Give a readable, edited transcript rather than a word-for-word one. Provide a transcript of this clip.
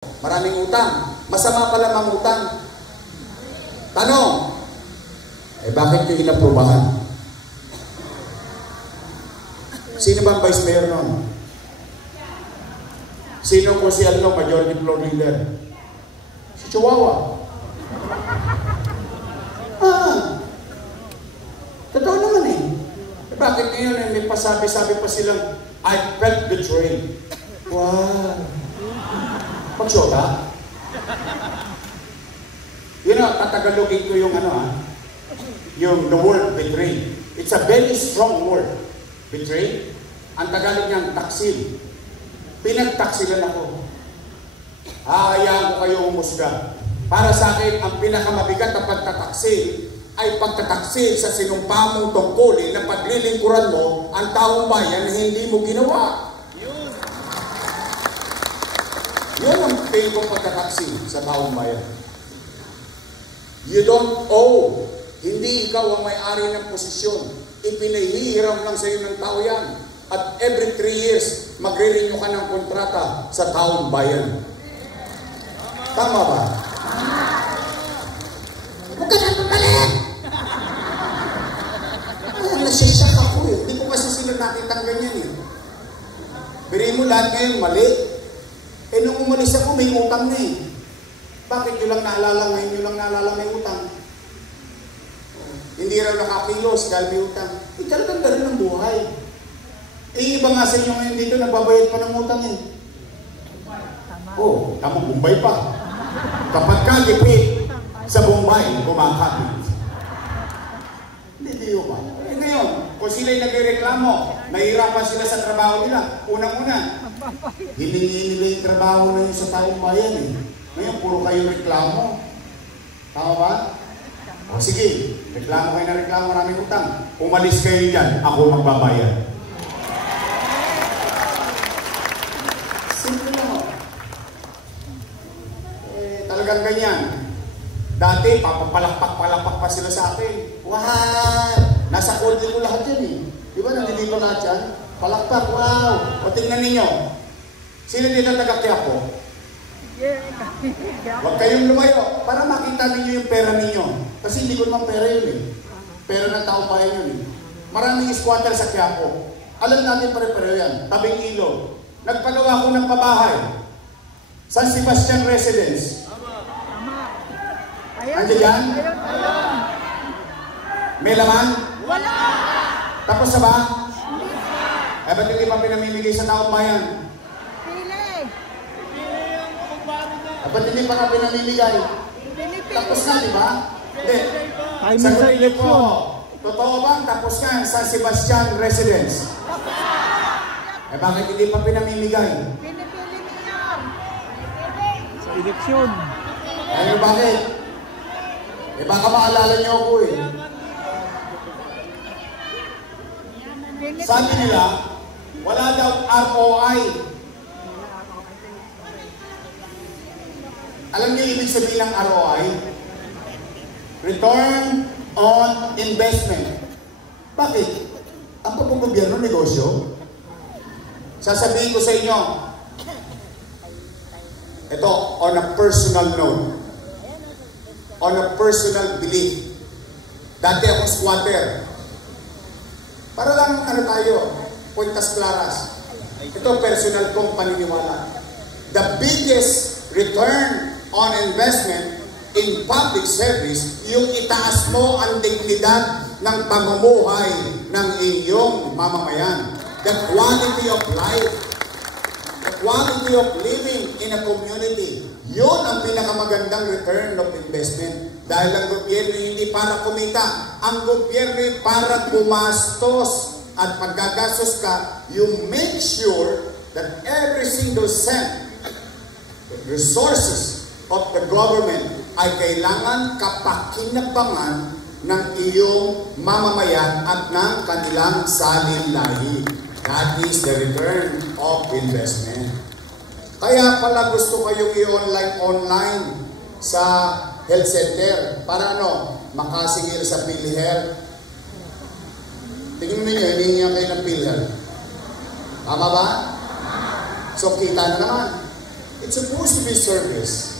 Maraming utang. Masama pala mangutang. Tanong, bakit nyo inaprubahan? Sino ba ang vice mayor nun? Sino po si majority floor leader? Si Chihuahua. Totoo naman eh. Bakit ngayon may pasabi-sabi pa silang, I felt betrayed. Wow. Pagsyota? Tatagalogin ko yung yung the word betray. It's a very strong word. Betray. Ang Tagalog niyang taksil. Pinagtaksilan ako. Hayaan ko kayo umusga. Para sa akin, ang pinakamabigat na pagtataksil ay pagtataksil sa sinumpa mong tungkulin na paglilingkuran mo ang taong bayan na hindi mo ginawa. Yun ang pain kong pagtataksil sa taong bayan. You don't owe. Hindi ikaw ang may-ari ng posisyon. Ipinahihiram lang sa iyo ng tao yan. At every 3 years, magre-renew ka ng kontrata sa taong bayan. Tama ba? Huwag ka na pamalit! Nasisyak ako eh. Hindi ko kasi sila nakitang ganyan eh. Biriin mo lahat ngayon mali. Nung umalis ako, may utang na eh. Bakit nyo lang naalala ngayon? Nyo lang naalala may utang. Hindi raw nakakilos dahil may utang. Talagang ganun ang buhay. Iba nga sa inyo ngayon dito, nagbabayad pa ng utang eh. Tama, Bombay pa. Kapag kagipit sa Bombay, kumakapit. Hindi ba? Ngayon, kung sila'y nagreklamo, nahihirapan sila sa trabaho nila. Unang-una, hilingi nila yung trabaho na yun sa taong bayan eh. Ngayon, puro kayo reklamo. Tama ba? Sige, reklamo kayo na reklamo, maraming utang. Umalis kayo dyan, ako magbabayad. Simple lang. Talagang ganyan. Dati, papapalakpak pa sila sa akin. Wow! Nasa kode ko lahat yan eh. Di ba, nandito lahat yan? Palakpak, wow! O tingnan ninyo. Sino dito taga-Quiapo? Huwag kayong lumayo para makita ninyo yung pera ninyo. Kasi hindi ko naman pera yun eh. Pera ng tao bayan yun eh. Maraming squatter sa Quiapo. Alam natin pare-pareho yan. Tabing ilog. Nagpagawa ko ng pabahay. San Sebastian Residence. Andiyan yan? May laman? Wala! Tapos na ba? Ba't hindi pa pinamimigay sa taong bayan? Ba't hindi pa ka pinamimigay? Tapos na, di ba? Hindi. Sagutin niyo po. Totoo bang tapos ka sa Sebastian Residence? Bakit hindi pa pinamimigay? Pinipili niyo. Sa eleksyon. Bakit? Baka maalala niyo ako eh. Sabi nila, wala daw ROI. Alam niyo ibig sabihin ng ROI? Return on Investment. Bakit? Ang pagkugobyerno negosyo. Sasabihin ko sa inyo, ito, on a personal note, on a personal belief. Dati akong squatter. Para lang tayo, puntas claras. Ito, personal kong paniniwala. The biggest return on investment in public service, yung itaas mo ang dignidad ng pamumuhay ng iyong mamamayan. The quality of life, the quality of living in a community, yun ang pinakamagandang return of investment. Dahil ang gobyerno hindi para kumita, ang gobyerno para gumastos. At paggagastos ka, you make sure that every single cent, resources of the government ay kailangan kapakinabangan ng iyong mamamayan at ng kanilang salin-lahi. That is the return of investment. Kaya pala gusto kayong i-online sa health center para makasingil sa PhilHealth. Tingnan ninyo, hinihingi kayo ng PhilHealth. Tama ba? So kita na naman. It's supposed to be service.